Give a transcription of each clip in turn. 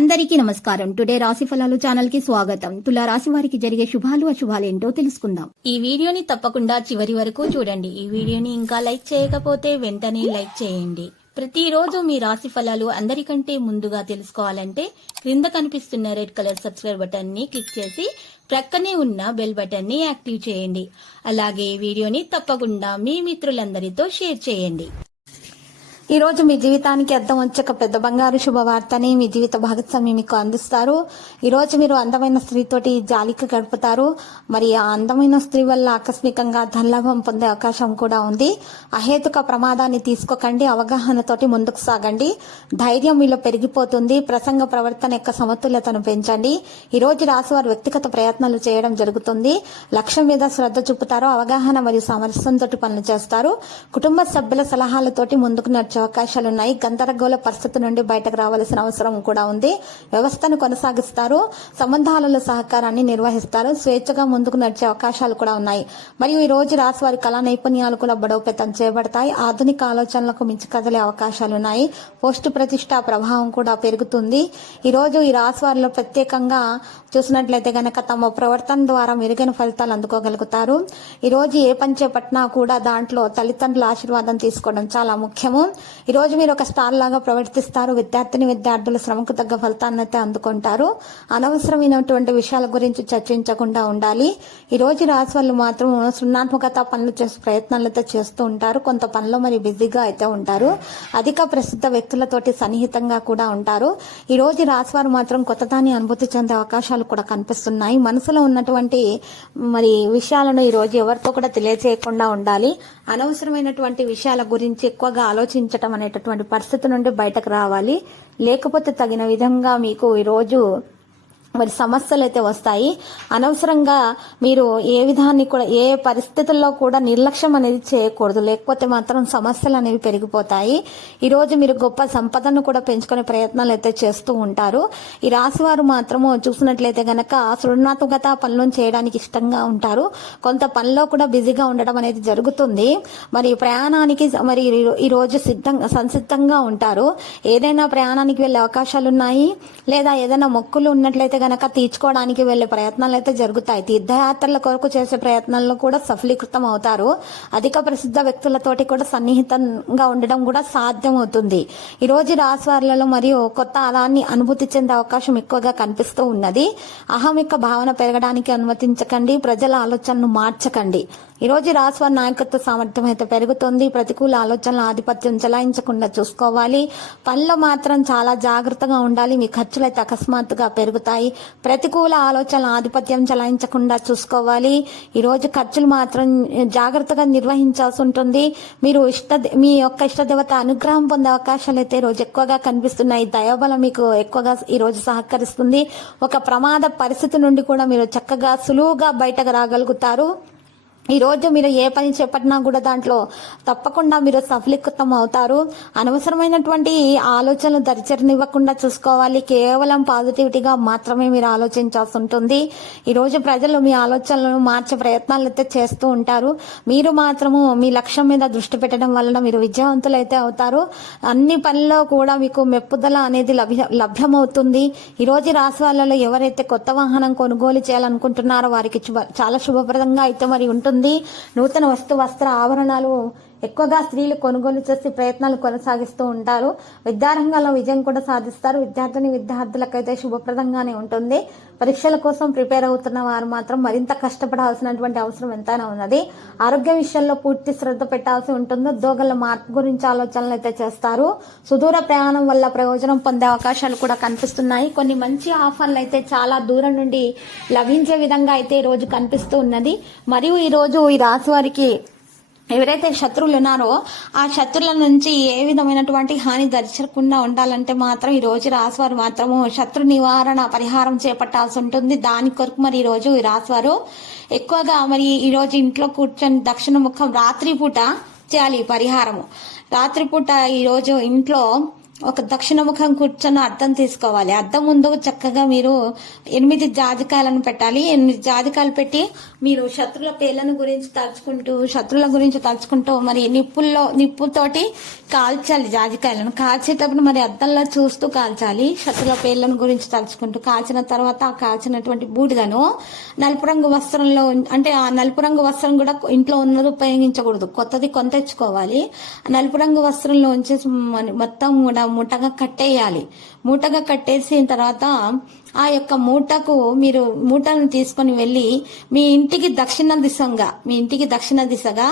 అందరికీ నమస్కారం. టుడే రాశి ఫలాలు ఛానల్ కి స్వాగతం. తులా రాశి వారికి జరిగే శుభాలు అశుభాలేంటో తెలుసుకుందాం. ఈ వీడియోని తప్పకుండా చివరి వరకు చూడండి. ఈ వీడియోని ఇంకా లైక్ చేయకపోతే వెంటనే లైక్ చేయండి. ప్రతిరోజు మీ రాశి ఫలాలు అందరికంటే ముందుగా తెలుసుకోవాలంటే క్రింద కనిపిస్తున్న రెడ్ కలర్ సబ్స్క్రైబ్ బటన్ ని క్లిక్ చేసి ప్రక్కనే ఉన్న బెల్ బటన్ ని యాక్టివ్ చేయండి. అలాగే ఈ వీడియోని తప్పకుండా మీ మిత్రులందరితో షేర్ చేయండి. ఈ రోజు మీ జీవితానికి అర్థం వచ్చే ఒక పెద్ద బంగారు శుభవార్తని మీ జీవిత భాగస్వామి మీకు అందిస్తారు. ఈ రోజు మీరు అందమైన స్త్రీతోటి జాలికి గడుపుతారు. మరి ఆ అందమైన స్త్రీ వల్ల ఆకస్మికంగా ధనలాభం పొందే అవకాశం కూడా ఉంది. అహేతుక ప్రమాదాన్ని తీసుకోకండి. అవగాహనతోటి ముందుకు సాగండి. ధైర్యం మీలో పెరిగిపోతుంది. ప్రసంగ ప్రవర్తన యొక్క సమతుల్యతను పెంచండి. ఈ రోజు రాశి వారు వ్యక్తిగత ప్రయత్నాలు చేయడం జరుగుతుంది. లక్ష్యం మీద శ్రద్ధ చూపుతారు. అవగాహన మరియు సామరస్యంతో పనులు చేస్తారు. కుటుంబ సభ్యుల సలహాలతోటి ముందుకు నడిచే అవకాశాలున్నాయి. గందరగోళ పరిస్థితి నుండి బయటకు రావాల్సిన అవసరం కూడా ఉంది. వ్యవస్థను కొనసాగిస్తారు. సంబంధాలలో సహకారాన్ని నిర్వహిస్తారు. స్వేచ్ఛగా ముందుకు నడిచే అవకాశాలు కూడా ఉన్నాయి. మరియు ఈ రోజు రాశి వారి కళా నైపుణ్యాలు కూడా బలోపేతం చేయబడతాయి. ఆధునిక ఆలోచనలకు మించి కదిలే అవకాశాలున్నాయి. పోస్టు ప్రతిష్ట ప్రభావం కూడా పెరుగుతుంది. ఈ రోజు ఈ రాశి వారిలో ప్రత్యేకంగా చూసినట్లయితే గనక తమ ప్రవర్తన ద్వారా మెరుగైన ఫలితాలు అందుకోగలుగుతారు. ఈ రోజు ఏ పని చేపట్టినా కూడా దాంట్లో తల్లిదండ్రుల ఆశీర్వాదం తీసుకోవడం చాలా ముఖ్యము. ఈ రోజు మీరు ఒక స్టార్ లాగా ప్రవర్తిస్తారు. విద్యార్థులు శ్రమకు తగ్గ ఫలితాన్ని అయితే అందుకుంటారు. అనవసరమైనటువంటి విషయాల గురించి చర్చించకుండా ఉండాలి. ఈ రోజు రాశి వాళ్ళు మాత్రం సృజనాత్మకత పనులు చేసే ప్రయత్నాలు అయితే చేస్తూ ఉంటారు. కొంత పనిలో మరి బిజీగా అయితే ఉంటారు. అధిక ప్రసిద్ధ వ్యక్తులతోటి సన్నిహితంగా కూడా ఉంటారు. ఈ రోజు రాశి వారు మాత్రం కొత్తదాన్ని అనుభూతి చెందే అవకాశాలు కూడా కనిపిస్తున్నాయి. మనసులో ఉన్నటువంటి మరి విషయాలను ఈ రోజు ఎవరితో కూడా తెలియజేయకుండా ఉండాలి. అనవసరమైనటువంటి విషయాల గురించి ఎక్కువగా ఆలోచించటం అనేటటువంటి పరిస్థితి నుండి బయటకు రావాలి. లేకపోతే తగిన విధంగా మీకు ఈరోజు మరి సమస్యలు అయితే వస్తాయి. అనవసరంగా మీరు ఏ విధాన్ని కూడా ఏ పరిస్థితుల్లో కూడా నిర్లక్ష్యం అనేది చేయకూడదు. లేకపోతే మాత్రం సమస్యలు అనేవి పెరిగిపోతాయి. ఈ రోజు మీరు గొప్ప సంపదను కూడా పెంచుకునే ప్రయత్నాలు అయితే చేస్తూ ఉంటారు. ఈ రాశి వారు మాత్రము చూసినట్లయితే గనక సృజనాత్మకత పనులను చేయడానికి ఇష్టంగా ఉంటారు. కొంత పనిలో కూడా బిజీగా ఉండడం అనేది జరుగుతుంది. మరి ప్రయాణానికి మరి ఈ రోజు సంసిద్ధంగా ఉంటారు. ఏదైనా ప్రయాణానికి వెళ్లే అవకాశాలు ఉన్నాయి. లేదా ఏదైనా మొక్కులు ఉన్నట్లయితే గనక తీర్చుకోవడానికి వెళ్లే ప్రయత్నాలు అయితే జరుగుతాయి. తీర్థయాత్రల కొరకు చేసే ప్రయత్నాల్లో కూడా సఫలీకృతం అవుతారు. అధిక ప్రసిద్ధ వ్యక్తులతోటి కూడా సన్నిహితంగా ఉండడం కూడా సాధ్యమవుతుంది. ఈ రోజు రాశి వారులలో మరియు కొత్త ఆదాయాన్ని అనుభూతి చెందే అవకాశం ఎక్కువగా కనిపిస్తూ ఉన్నది. అహం యొక్క భావన పెరగడానికి అనుమతించకండి. ప్రజల ఆలోచనను మార్చకండి. ఈ రోజు రాశి వారి నాయకత్వ సామర్థ్యం అయితే పెరుగుతుంది. ప్రతికూల ఆలోచనల ఆధిపత్యం చెలాయించకుండా చూసుకోవాలి. పనిలో మాత్రం చాలా జాగ్రత్తగా ఉండాలి. మీ ఖర్చులు అయితే అకస్మాత్తుగా పెరుగుతాయి. ప్రతికూల ఆలోచనల ఆధిపత్యం చెలాయించకుండా చూసుకోవాలి. ఈ రోజు ఖర్చులు మాత్రం జాగ్రత్తగా నిర్వహించాల్సి ఉంటుంది. మీరు మీ యొక్క ఇష్టదేవత అనుగ్రహం పొందే అవకాశాలు అయితే ఈ రోజు ఎక్కువగా కనిపిస్తున్నాయి. దైవబలం మీకు ఎక్కువగా ఈ రోజు సహకరిస్తుంది. ఒక ప్రమాద పరిస్థితి నుండి కూడా మీరు చక్కగా సులువుగా బయటకు రాగలుగుతారు. ఈ రోజు మీరు ఏ పని చేపట్టినా కూడా దాంట్లో తప్పకుండా మీరు సఫలీకృతం అవుతారు. అనవసరమైనటువంటి ఆలోచనలు దరిచరనివ్వకుండా చూసుకోవాలి. కేవలం పాజిటివిటీగా మాత్రమే మీరు ఆలోచించాల్సి ఉంటుంది. ఈ రోజు ప్రజలు మీ ఆలోచనలను మార్చే ప్రయత్నాలు అయితే చేస్తూ ఉంటారు. మీరు మాత్రము మీ లక్ష్యం మీద దృష్టి పెట్టడం వలన మీరు విజయవంతులైతే అవుతారు. అన్ని పనుల్లో కూడా మీకు మెప్పుదల అనేది లభ్యమవుతుంది. ఈ రోజు రాశి వాళ్ళలో ఎవరైతే కొత్త వాహనం కొనుగోలు చేయాలనుకుంటున్నారో వారికి చాలా శుభప్రదంగా అయితే మరి ఉంటుంది. నూతన వస్త్ర ఆభరణాలు ఎక్కువగా స్త్రీలు కొనుగోలు చేసి ప్రయత్నాలు కొనసాగిస్తూ ఉంటారు. విద్యారంగంలో విజయం కూడా సాధిస్తారు. విద్యార్థులకైతే శుభప్రదంగానే ఉంటుంది. పరీక్షల కోసం ప్రిపేర్ అవుతున్న వారు మాత్రం మరింత కష్టపడాల్సినటువంటి అవసరం ఎంతైనా ఉన్నది. ఆరోగ్య విషయంలో పూర్తి శ్రద్ధ పెట్టాల్సి ఉంటుంది. ఉద్యోగాల మార్పు గురించి ఆలోచనలు అయితే చేస్తారు. సుదూర ప్రయాణం వల్ల ప్రయోజనం పొందే అవకాశాలు కూడా కనిపిస్తున్నాయి. కొన్ని మంచి ఆఫర్లు అయితే చాలా దూరం నుండి లభించే విధంగా అయితే ఈ రోజు కనిపిస్తూ ఉన్నది. మరియు ఈ రోజు ఈ రాశి వారికి ఎవరైతే శత్రువులు ఉన్నారో ఆ శత్రువుల నుంచి ఏ విధమైనటువంటి హాని దర్శకుండా ఉండాలంటే మాత్రం ఈ రోజు రాశివారు మాత్రము శత్రు నివారణ పరిహారం చేపట్టాల్సి ఉంటుంది. దాని కొరకు మరి ఈ రోజు ఈ రాశివారు ఎక్కువగా మరి ఈ రోజు ఇంట్లో కూర్చొని దక్షిణ ముఖం రాత్రిపూట చేయాలి పరిహారము. రాత్రిపూట ఈ రోజు ఇంట్లో ఒక దక్షిణముఖం కూర్చొని అద్దం తీసుకోవాలి. అద్దం ముందు చక్కగా మీరు 8 జాజికాయలను పెట్టాలి. 8 జాజికాయలు పెట్టి మీరు శత్రుల పేర్లను గురించి శత్రుల గురించి తలుచుకుంటూ మరి నిప్పుతోటి కాల్చాలి. జాజికాయలను కాల్చేటప్పుడు మరి అద్దంలో చూస్తూ కాల్చాలి. శత్రుల పేర్లను గురించి తలుచుకుంటూ కాల్చిన తర్వాత ఆ కాల్చినటువంటి బూడిదను నలుపు రంగు వస్త్రంలో, అంటే ఆ నలుపు రంగు వస్త్రం కూడా ఇంట్లో ఉన్నది ఉపయోగించకూడదు, కొత్తది తెచ్చుకోవాలి. నలుపు రంగు వస్త్రంలో ఉంచేసి మొత్తం కూడా మూటగా కట్టేయాలి. మూటగా కట్టేసిన తర్వాత ఆ యొక్క మీరు మూటను తీసుకొని వెళ్ళి మీ ఇంటికి దక్షిణ దిశగా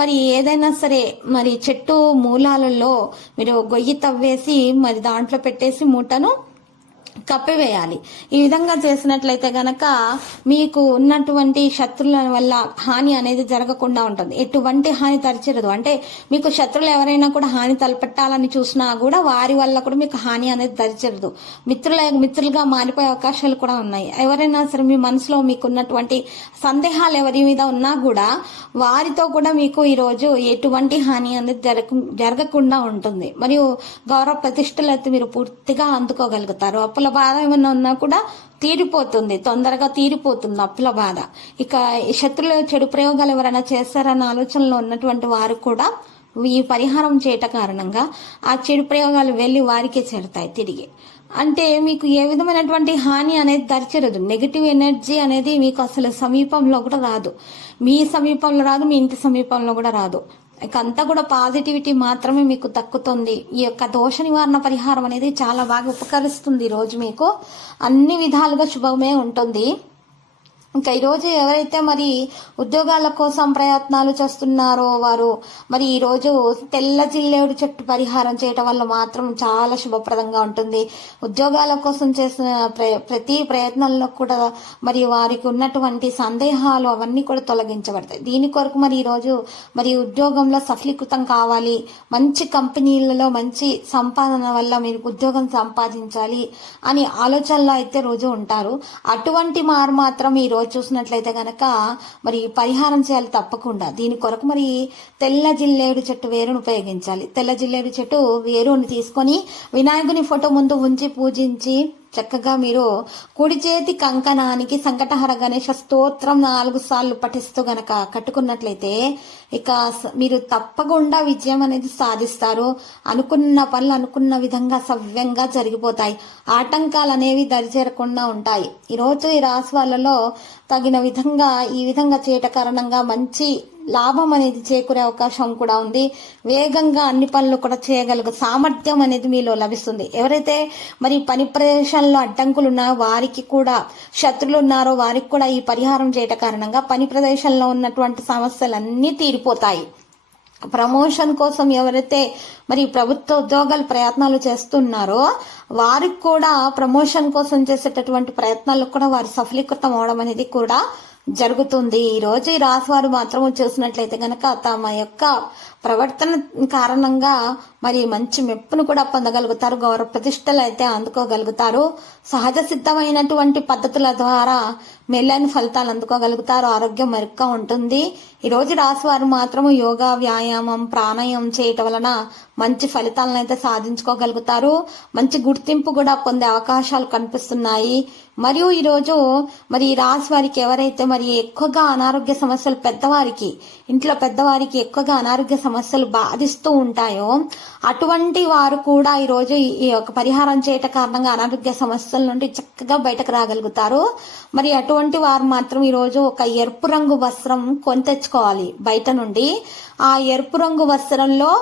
మరి ఏదైనా సరే మరి చెట్టు మూలాలలో మీరు గొయ్యి తవ్వేసి మరి దాంట్లో పెట్టేసి మూటను కప్పివేయాలి. ఈ విధంగా చేసినట్లయితే గనక మీకు ఉన్నటువంటి శత్రువుల వల్ల హాని అనేది జరగకుండా ఉంటుంది. ఎటువంటి హాని తరచరదు. అంటే మీకు శత్రువులు ఎవరైనా కూడా హాని తలపెట్టాలని చూసినా కూడా వారి వల్ల కూడా మీకు హాని అనేది తరచరదు. మిత్రులుగా మారిపోయే అవకాశాలు కూడా ఉన్నాయి. ఎవరైనా సరే మీ మనసులో మీకు ఉన్నటువంటి సందేహాలు ఎవరి మీద ఉన్నా కూడా వారితో కూడా మీకు ఈ రోజు ఎటువంటి హాని అనేది జరగకుండా ఉంటుంది. మరియు గౌరవ ప్రతిష్టలు అయితే మీరు పూర్తిగా అందుకోగలుగుతారు. అప్పుల బాధ ఏమన్నా ఉన్నా కూడా తొందరగా తీరిపోతుంది అప్పుల బాధ. ఇక శత్రుల చెడు ప్రయోగాలు ఎవరైనా చేస్తారన్న ఆలోచనలో ఉన్నటువంటి వారు కూడా ఈ పరిహారం చేయట కారణంగా ఆ చెడు ప్రయోగాలు వెళ్లి వారికే చేరుతాయి తిరిగి. అంటే మీకు ఏ విధమైనటువంటి హాని అనేది దరిచేరదు. నెగిటివ్ ఎనర్జీ అనేది మీకు అసలు సమీపంలో కూడా రాదు. మీ సమీపంలో రాదు, మీ ఇంటి సమీపంలో కూడా రాదు. ఇక అంతా కూడా పాజిటివిటీ మాత్రమే మీకు దక్కుతుంది. ఈ యొక్క దోష నివారణ పరిహారం అనేది చాలా బాగా ఉపకరిస్తుంది. ఈ రోజు మీకు అన్ని విధాలుగా శుభమే ఉంటుంది. ఇంకా ఈరోజు ఎవరైతే మరి ఉద్యోగాల కోసం ప్రయత్నాలు చేస్తున్నారో వారు మరి ఈరోజు తెల్ల జిల్లేడు చెట్టు పరిహారం చేయటం వల్ల మాత్రం చాలా శుభప్రదంగా ఉంటుంది. ఉద్యోగాల కోసం చేసిన ప్రతి ప్రయత్నంలో కూడా మరి వారికి ఉన్నటువంటి సందేహాలు అవన్నీ కూడా తొలగించబడతాయి. దీని కొరకు మరి ఈరోజు మరి ఉద్యోగంలో సఫలీకృతం కావాలి, మంచి కంపెనీలలో మంచి సంపాదన వల్ల మీరు ఉద్యోగం సంపాదించాలి అని ఆలోచనలో అయితే రోజు ఉంటారు. అటువంటి వారు మాత్రం ఈ రోజు చూసినట్లయితే గనక మరి పరిహారం చేయాలి తప్పకుండా. దీని కొరకు మరి తెల్ల జిల్లేడు చెట్టు వేరును ఉపయోగించాలి. తెల్ల జిల్లేడు చెట్టు వేరుని తీసుకొని వినాయకుని ఫోటో ముందు ఉంచి పూజించి చక్కగా మీరు కుడి చేతి కంకణానికి సంకటహర గణేశ స్తోత్రం 4 సార్లు పఠిస్తూ గనక కట్టుకున్నట్లయితే ఇక మీరు తప్పకుండా విజయం అనేది సాధిస్తారు. అనుకున్న పనులు అనుకున్న విధంగా సవ్యంగా జరిగిపోతాయి. ఆటంకాలు అనేవి దరిచేరకుండా ఉంటాయి. ఈరోజు ఈ రాశి వాళ్ళలో తగిన విధంగా ఈ విధంగా చేయట కారణంగా మంచి లాభం అనేది చేకూరే అవకాశం కూడా ఉంది. వేగంగా అన్ని పనులు కూడా చేయగలిగే సామర్థ్యం అనేది మీలో లభిస్తుంది. ఎవరైతే మరి పని ప్రదేశాల్లో అడ్డంకులు ఉన్నారో వారికి కూడా, శత్రులు ఉన్నారో వారికి కూడా ఈ పరిహారం చేయట కారణంగా పని ప్రదేశంలో ఉన్నటువంటి సమస్యలన్నీ తీరిపోతాయి. ప్రమోషన్ కోసం ఎవరైతే మరి ప్రభుత్వ ఉద్యోగాలు ప్రయత్నాలు చేస్తున్నారో వారికి కూడా ప్రమోషన్ కోసం చేసేటటువంటి ప్రయత్నాలు కూడా వారి సఫలీకృతం అవడం అనేది కూడా జరుగుతుంది. ఈ రోజు ఈ రాశి వారు మాత్రం చూసినట్లయితే గనక తమ యొక్క ప్రవర్తన కారణంగా మరి మంచి మెప్పును కూడా పొందగలుగుతారు. గౌరవ ప్రతిష్టలు అయితే అందుకోగలుగుతారు. సహజ సిద్ధమైనటువంటి పద్ధతుల ద్వారా మెల్లైన ఫలితాలు అందుకోగలుగుతారు. ఆరోగ్యం మెరుగ్గా ఉంటుంది. ఈ రోజు రాశి వారు మాత్రం యోగా, వ్యాయామం, ప్రాణాయామం చేయటం వలన మంచి ఫలితాలను అయితే సాధించుకోగలుగుతారు. మంచి గుర్తింపు కూడా పొందే అవకాశాలు కనిపిస్తున్నాయి. మరియు ఈరోజు మరి ఈ రాశి వారికి ఎవరైతే మరి ఎక్కువగా అనారోగ్య సమస్యలు ఇంట్లో పెద్దవారికి ఎక్కువగా అనారోగ్య సమస్యలు బాధిస్తూ ఉంటాయో అటువంటి వారు కూడా ఈరోజు ఈ యొక్క పరిహారం చేయట కారణంగా అనారోగ్య సమస్యల నుండి చక్కగా బయటకు రాగలుగుతారు. మరి అటువంటి వారు మాత్రం ఈరోజు ఒక ఎరుపు రంగు వస్త్రం కొని తెచ్చుకోవాలి బయట నుండి. ఆ ఎరుపు రంగు వస్త్రంలో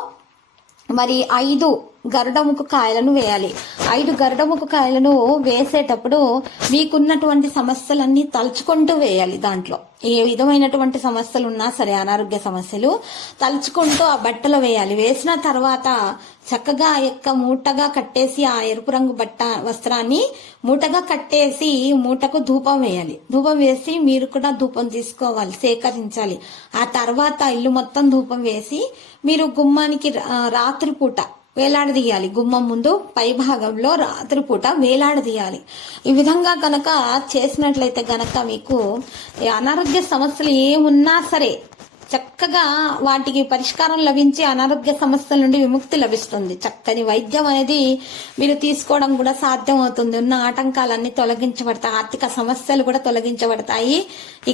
మరి 5 గరుడముఖ కాయలను వేయాలి. 5 గరుడముఖ కాయలను వేసేటప్పుడు మీకున్నటువంటి సమస్యలన్నీ తలుచుకుంటూ వేయాలి. దాంట్లో ఏ విధమైనటువంటి సమస్యలు ఉన్నా సరే, అనారోగ్య సమస్యలు తలుచుకుంటూ ఆ బట్టలో వేయాలి. వేసిన తర్వాత చక్కగా ఆ యొక్క మూటగా కట్టేసి ఆ ఎరుపు రంగు వస్త్రాన్ని మూటగా కట్టేసి మూటకు ధూపం వేయాలి. ధూపం వేసి మీరు కూడా ధూపం తీసుకోవాలి, సేకరించాలి. ఆ తర్వాత ఇల్లు మొత్తం ధూపం వేసి మీరు గుమ్మానికి రాత్రిపూట వేలాడదీయాలి. గుమ్మం ముందు పై భాగంలో రాత్రిపూట వేలాడదీయాలి. ఈ విధంగా కనుక చేసినట్లయితే గనక మీకు అనారోగ్య సమస్యలు ఏమున్నా సరే చక్కగా వాటికి పరిష్కారం లభించి అనారోగ్య సమస్యల నుండి విముక్తి లభిస్తుంది. చక్కని వైద్యం అనేది మీరు తీసుకోవడం కూడా సాధ్యం అవుతుంది. ఉన్న ఆటంకాలన్నీ తొలగించబడతాయి, ఆర్థిక సమస్యలు కూడా తొలగించబడతాయి.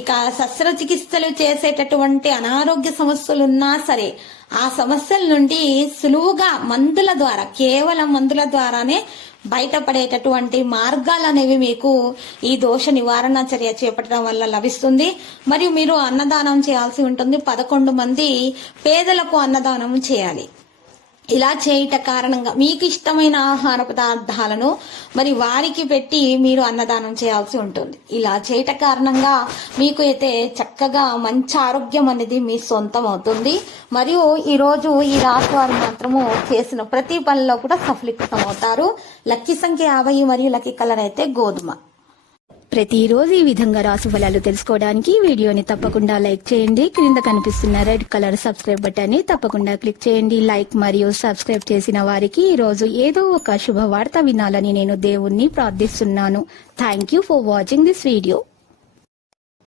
ఇక శస్త్రచికిత్సలు చేసేటటువంటి అనారోగ్య సమస్యలు ఉన్నా సరే ఆ సమస్యల నుండి సులువుగా మందుల ద్వారా, కేవలం మందుల ద్వారానే బయటపడేటటువంటి మార్గాలు అనేవి మీకు ఈ దోష నివారణ చర్య చేపట్టడం వల్ల లభిస్తుంది. మరియు మీరు అన్నదానం చేయాల్సి ఉంటుంది. 11 మంది పేదలకు అన్నదానం చేయాలి. ఇలా చేయట కారణంగా మీకు ఇష్టమైన ఆహార పదార్థాలను మరి వారికి పెట్టి మీరు అన్నదానం చేయాల్సి ఉంటుంది. ఇలా చేయట కారణంగా మీకు అయితే చక్కగా మంచి ఆరోగ్యం అనేది మీ సొంతం అవుతుంది. మరియు ఈరోజు ఈ రాశి వారు మాత్రము చేసిన ప్రతి పనిలో కూడా సఫలీకృతం అవుతారు. లక్కీ సంఖ్య 50 మరియు లక్కీ కలర్ అయితే గోధుమ. ప్రతిరోజు ఈ విధంగా రాశి ఫలాలు తెలుసుకోవడానికి వీడియోని తప్పకుండా లైక్ చేయండి. క్రింద కనిపిస్తున్న రెడ్ కలర్ సబ్స్క్రైబ్ బటన్ ని తప్పకుండా క్లిక్ చేయండి. లైక్ మరియు సబ్స్క్రైబ్ చేసిన వారికి ఈ రోజు ఏదో ఒక శుభవార్త వినాలని నేను దేవుణ్ణి ప్రార్థిస్తున్నాను. Thank you for watching this video.